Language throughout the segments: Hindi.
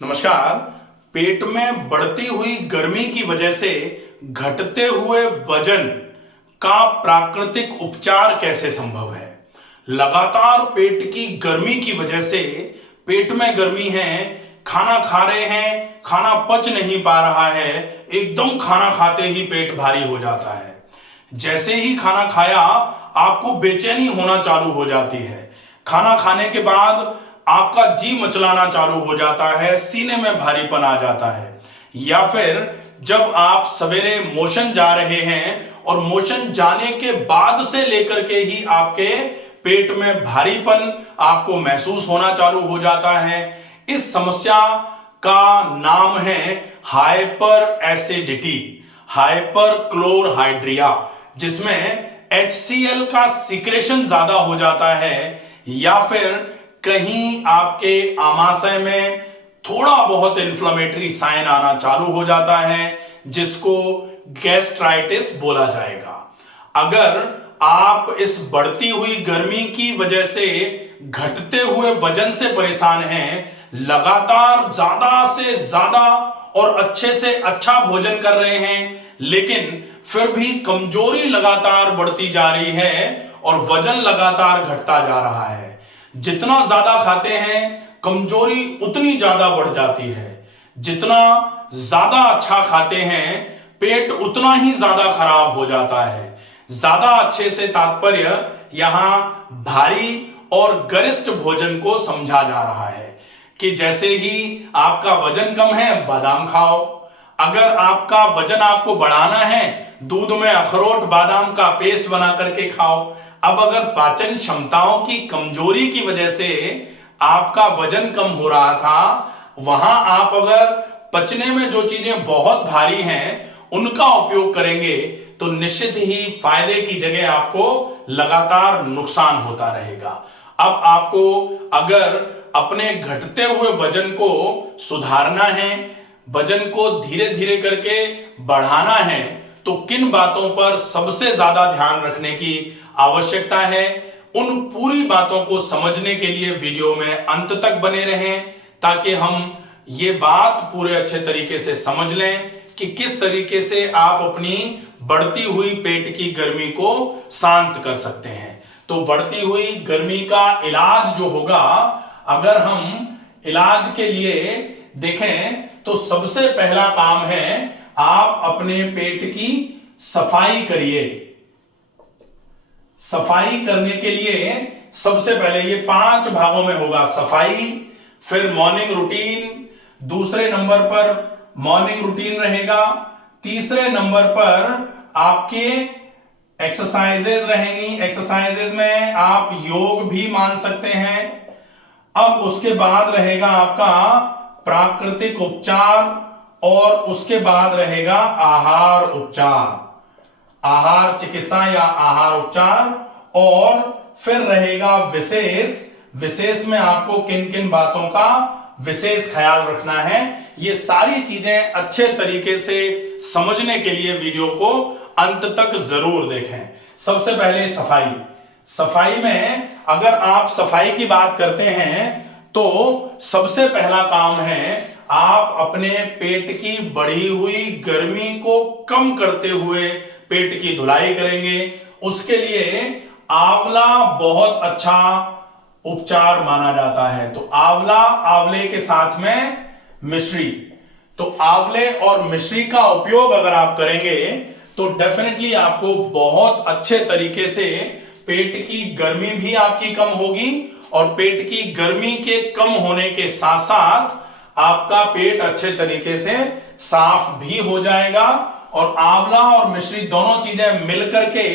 नमस्कार। पेट में बढ़ती हुई गर्मी की वजह से घटते हुए वजन का प्राकृतिक उपचार कैसे संभव है। लगातार पेट की गर्मी की वजह से पेट में गर्मी है, खाना खा रहे हैं, खाना पच नहीं पा रहा है, एकदम खाना खाते ही पेट भारी हो जाता है। जैसे ही खाना खाया आपको बेचैनी होना चालू हो जाती है। खाना खाने के बाद आपका जी मचलाना चालू हो जाता है, सीने में भारीपन आ जाता है। या फिर जब आप सवेरे मोशन जा रहे हैं और मोशन जाने के बाद से लेकर के ही आपके पेट में भारीपन आपको महसूस होना चालू हो जाता है। इस समस्या का नाम है हाइपर एसिडिटी, हाइपर क्लोरहाइड्रिया, जिसमें HCl का सिक्रेशन ज्यादा हो जाता है या फिर कहीं आपके आमाशय में थोड़ा बहुत इन्फ्लेमेटरी साइन आना चालू हो जाता है, जिसको गैस्ट्राइटिस बोला जाएगा। अगर आप इस बढ़ती हुई गर्मी की वजह से घटते हुए वजन से परेशान हैं, लगातार ज्यादा से ज्यादा और अच्छे से अच्छा भोजन कर रहे हैं, लेकिन फिर भी कमजोरी लगातार बढ़ती जा रही है और वजन लगातार घटता जा रहा है। जितना ज्यादा खाते हैं कमजोरी उतनी ज्यादा बढ़ जाती है। जितना ज्यादा अच्छा खाते हैं पेट उतना ही ज्यादा खराब हो जाता है। ज्यादा अच्छे से तात्पर्य यहां भारी और गरिष्ठ भोजन को समझा जा रहा है कि जैसे ही आपका वजन कम है बादाम खाओ। अगर आपका वजन आपको बढ़ाना है दूध में अखरोट बादाम का पेस्ट बना करके खाओ। अब अगर पाचन क्षमताओं की कमजोरी की वजह से आपका वजन कम हो रहा था, वहां आप अगर पचने में जो चीजें बहुत भारी हैं उनका उपयोग करेंगे तो निश्चित ही फायदे की जगह आपको लगातार नुकसान होता रहेगा। अब आपको अगर अपने घटते हुए वजन को सुधारना है, वजन को धीरे धीरे करके बढ़ाना है, तो किन बातों पर सबसे ज्यादा ध्यान रखने की आवश्यकता है, उन पूरी बातों को समझने के लिए वीडियो में अंत तक बने रहें, ताकि हम ये बात पूरे अच्छे तरीके से समझ लें कि किस तरीके से आप अपनी बढ़ती हुई पेट की गर्मी को शांत कर सकते हैं। तो बढ़ती हुई गर्मी का इलाज जो होगा, अगर हम इलाज के लिए देखें तो सबसे पहला काम है आप अपने पेट की सफाई करिए। सफाई करने के लिए सबसे पहले ये 5 भागों में होगा सफाई, फिर मॉर्निंग रूटीन, दूसरे नंबर पर मॉर्निंग रूटीन रहेगा, तीसरे नंबर पर आपके एक्सरसाइजेज रहेंगी। एक्सरसाइजेज में आप योग भी मान सकते हैं। अब उसके बाद रहेगा आपका प्राकृतिक उपचार और उसके बाद रहेगा आहार उपचार, आहार चिकित्सा या आहार उपचार, और फिर रहेगा विशेष। विशेष में आपको किन किन बातों का विशेष ख्याल रखना है, ये सारी चीजें अच्छे तरीके से समझने के लिए वीडियो को अंत तक जरूर देखें। सबसे पहले सफाई। सफाई में अगर आप सफाई की बात करते हैं तो सबसे पहला काम है आप अपने पेट की बढ़ी हुई गर्मी को कम करते हुए पेट की धुलाई करेंगे। उसके लिए आंवला बहुत अच्छा उपचार माना जाता है। तो आंवला, आंवले के साथ में मिश्री, तो आंवले और मिश्री का उपयोग अगर आप करेंगे तो डेफिनेटली आपको बहुत अच्छे तरीके से पेट की गर्मी भी आपकी कम होगी और पेट की गर्मी के कम होने के साथ साथ आपका पेट अच्छे तरीके से साफ भी हो जाएगा। और आंवला और मिश्री दोनों चीजें मिलकर के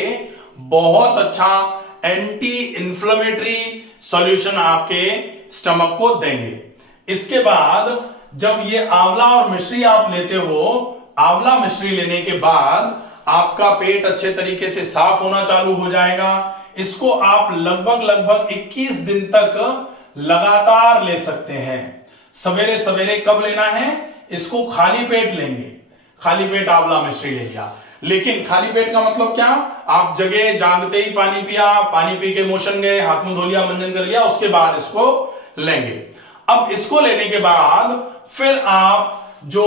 बहुत अच्छा एंटी इंफ्लेमेटरी सॉल्यूशन आपके स्टमक को देंगे। इसके बाद जब ये आंवला और मिश्री आप लेते हो, आंवला मिश्री लेने के बाद आपका पेट अच्छे तरीके से साफ होना चालू हो जाएगा। इसको आप लगभग 21 दिन तक लगातार ले सकते हैं। सवेरे सवेरे कब लेना है, इसको खाली पेट लेंगे। खाली पेट आंवला मिश्री ले लिया, लेकिन खाली पेट का मतलब क्या, आप जगह जागते ही पानी पिया, पानी पी के मोशन गए, हाथ मुंह धो लिया, मंजन कर लिया, उसके बाद इसको लेंगे। अब इसको लेने के बाद फिर आप जो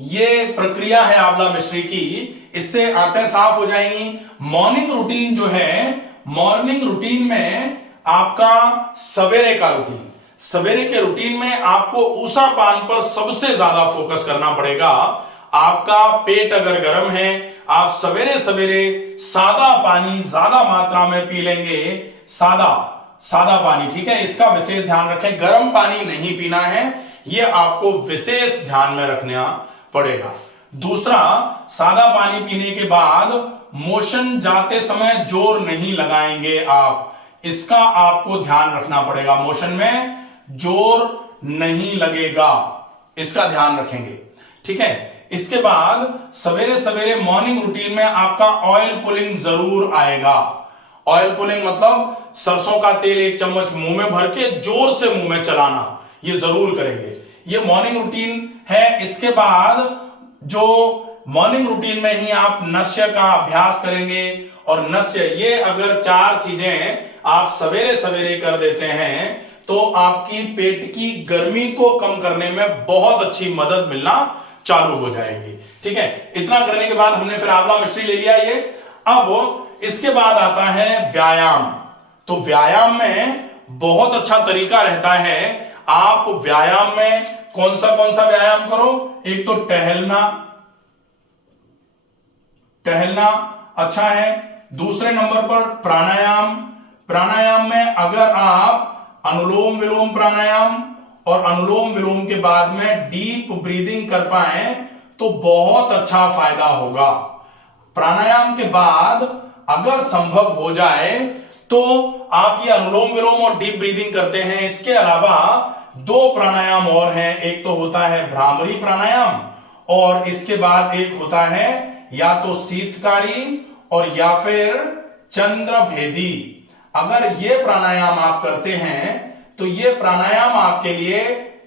ये प्रक्रिया है आंवला मिश्री की, इससे आंतें साफ हो जाएंगी। मॉर्निंग रूटीन जो है, मॉर्निंग रूटीन में आपका सवेरे का रूटीन, सवेरे के रूटीन में आपको ऊषा पान पर सबसे ज्यादा फोकस करना पड़ेगा। आपका पेट अगर गर्म है, आप सवेरे सवेरे सादा पानी ज्यादा मात्रा में पी लेंगे, सादा पानी, ठीक है, इसका विशेष ध्यान रखें। गर्म पानी नहीं पीना है, यह आपको विशेष ध्यान में रखना पड़ेगा। दूसरा, सादा पानी पीने के बाद मोशन जाते समय जोर नहीं लगाएंगे आप, इसका आपको ध्यान रखना पड़ेगा। मोशन में जोर नहीं लगेगा, इसका ध्यान रखेंगे, ठीक है। इसके बाद सवेरे सवेरे मॉर्निंग रूटीन में आपका ऑयल पुलिंग जरूर आएगा। ऑयल पुलिंग मतलब सरसों का तेल 1 चम्मच मुंह में भर के जोर से मुंह में चलाना, ये जरूर करेंगे। ये मॉर्निंग रूटीन है। इसके बाद जो मॉर्निंग रूटीन में ही आप नस्य का अभ्यास करेंगे, और नस्य, ये अगर 4 चीजें आप सवेरे सवेरे कर देते हैं तो आपकी पेट की गर्मी को कम करने में बहुत अच्छी मदद मिलना चालू हो जाएगी, ठीक है। इतना करने के बाद हमने फिर आंवला मिश्री ले लिया ये। अब इसके बाद आता है व्यायाम। तो व्यायाम में बहुत अच्छा तरीका रहता है। आप व्यायाम में कौन सा व्यायाम करो, एक तो टहलना अच्छा है। दूसरे नंबर पर प्राणायाम में अगर आप अनुलोम विलोम प्राणायाम और अनुलोम विलोम के बाद में डीप ब्रीदिंग कर पाए तो बहुत अच्छा फायदा होगा। प्राणायाम के बाद अगर संभव हो जाए तो आप ये अनुलोम विलोम और डीप ब्रीदिंग करते हैं। इसके अलावा 2 प्राणायाम और हैं, एक तो होता है भ्रामरी प्राणायाम, और इसके बाद एक होता है या तो शीतकारी और या फिर चंद्रभेदी। अगर ये प्राणायाम आप करते हैं तो ये प्राणायाम आपके लिए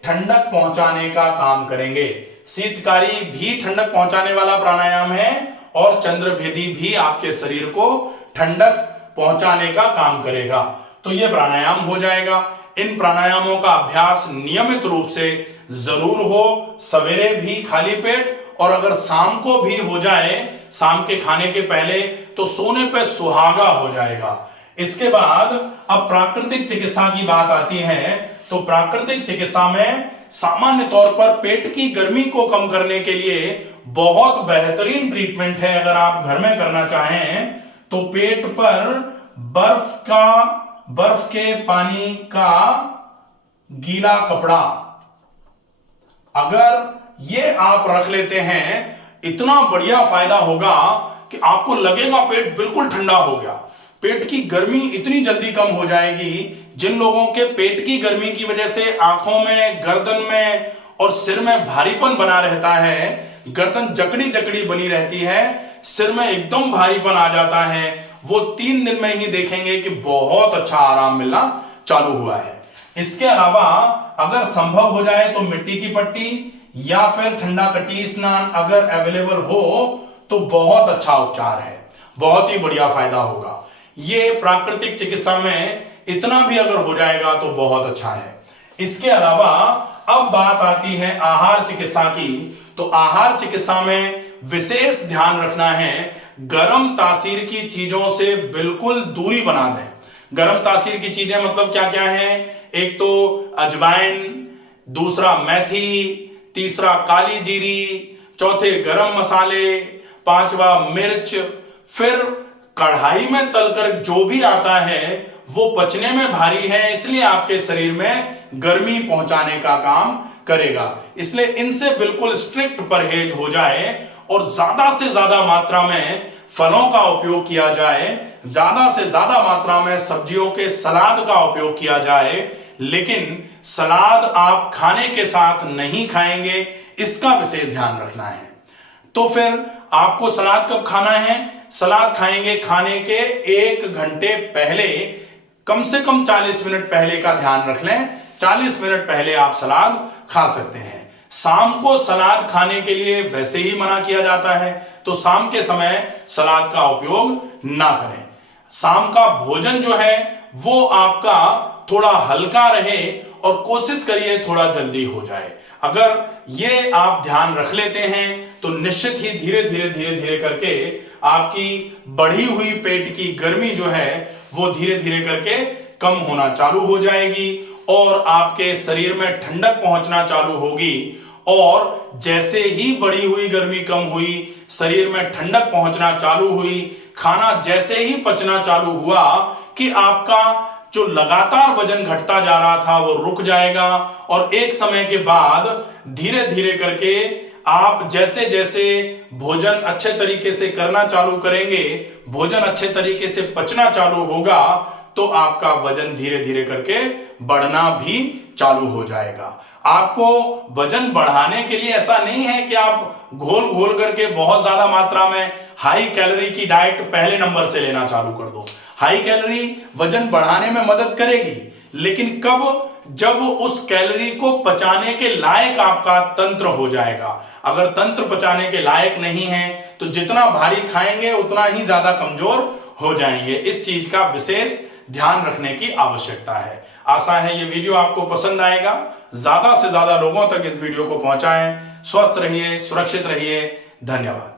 ठंडक पहुंचाने का काम करेंगे। शीतकारी भी ठंडक पहुंचाने वाला प्राणायाम है और चंद्रभेदी भी आपके शरीर को ठंडक पहुंचाने का काम करेगा। तो ये प्राणायाम हो जाएगा। इन प्राणायामों का अभ्यास नियमित रूप से जरूर हो, सवेरे भी खाली पेट, और अगर शाम को भी हो जाए, शाम के खाने के पहले, तो सोने पे सुहागा हो जाएगा। इसके बाद अब प्राकृतिक चिकित्सा की बात आती है। तो प्राकृतिक चिकित्सा में सामान्य तौर पर पेट की गर्मी को कम करने के लिए बहुत बेहतरीन ट्रीटमेंट है। अगर आप घर में करना चाहें तो पेट पर बर्फ के पानी का गीला कपड़ा, अगर ये आप रख लेते हैं, इतना बढ़िया फायदा होगा कि आपको लगेगा पेट बिल्कुल ठंडा हो गया। पेट की गर्मी इतनी जल्दी कम हो जाएगी। जिन लोगों के पेट की गर्मी की वजह से आंखों में, गर्दन में और सिर में भारीपन बना रहता है, गर्दन जकड़ी जकड़ी बनी रहती है, सिर में एकदम भारीपन आ जाता है, वो 3 दिन में ही देखेंगे कि बहुत अच्छा आराम मिलना चालू हुआ है। इसके अलावा अगर संभव हो जाए तो मिट्टी की पट्टी या फिर ठंडा कटी स्नान अगर अवेलेबल हो तो बहुत अच्छा उपचार है, बहुत ही बढ़िया फायदा होगा। ये प्राकृतिक चिकित्सा में इतना भी अगर हो जाएगा तो बहुत अच्छा है। इसके अलावा अब बात आती है आहार चिकित्सा की। तो आहार चिकित्सा में विशेष ध्यान रखना है, गर्म तासीर की चीजों से बिल्कुल दूरी बना दें। गर्म तासीर की चीजें मतलब क्या क्या है, एक तो अजवाइन, दूसरा मेथी, तीसरा काली जीरी, चौथे गरम मसाले, 5वां मिर्च। फिर कढ़ाई में तलकर जो भी आता है वो पचने में भारी है, इसलिए आपके शरीर में गर्मी पहुंचाने का काम करेगा। इसलिए इनसे बिल्कुल स्ट्रिक्ट परहेज हो जाए और ज्यादा से ज्यादा मात्रा में फलों का उपयोग किया जाए, ज्यादा से ज्यादा मात्रा में सब्जियों के सलाद का उपयोग किया जाए। लेकिन सलाद आप खाने के साथ नहीं खाएंगे, इसका विशेष ध्यान रखना है। तो फिर आपको सलाद कब खाना है? सलाद खाएंगे खाने के 1 घंटे पहले, कम से कम 40 मिनट पहले का ध्यान रख लें। 40 मिनट पहले आप सलाद खा सकते हैं। शाम को सलाद खाने के लिए वैसे ही मना किया जाता है, तो शाम के समय सलाद का उपयोग ना करें। शाम का भोजन जो है वो आपका थोड़ा हल्का रहे और कोशिश करिए थोड़ा जल्दी हो जाए। अगर ये आप ध्यान रख लेते हैं तो निश्चित ही धीरे धीरे धीरे धीरे करके आपकी बढ़ी हुई पेट की गर्मी जो है वो धीरे धीरे करके कम होना चालू हो जाएगी और आपके शरीर में ठंडक पहुंचना चालू होगी। और जैसे ही बढ़ी हुई गर्मी कम हुई, शरीर में ठंडक पहुंचना चालू हुई, खाना जैसे ही पचना चालू हुआ कि आपका जो लगातार वजन घटता जा रहा था वो रुक जाएगा और एक समय के बाद धीरे धीरे करके आप जैसे जैसे भोजन अच्छे तरीके से करना चालू करेंगे, भोजन अच्छे तरीके से पचना चालू होगा तो आपका वजन धीरे धीरे करके बढ़ना भी चालू हो जाएगा। आपको वजन बढ़ाने के लिए ऐसा नहीं है कि आप घोल घोल करके बहुत ज्यादा मात्रा में हाई कैलोरी की डाइट पहले नंबर से लेना चालू कर दो। हाई कैलोरी वजन बढ़ाने में मदद करेगी, लेकिन कब? जब उस कैलोरी को पचाने के लायक आपका तंत्र हो जाएगा। अगर तंत्र पचाने के लायक नहीं है तो जितना भारी खाएंगे उतना ही ज्यादा कमजोर हो जाएंगे। इस चीज का विशेष ध्यान रखने की आवश्यकता है। आशा है ये वीडियो आपको पसंद आएगा। ज्यादा से ज्यादा लोगों तक इस वीडियो को पहुंचाएं। स्वस्थ रहिए, सुरक्षित रहिए। धन्यवाद।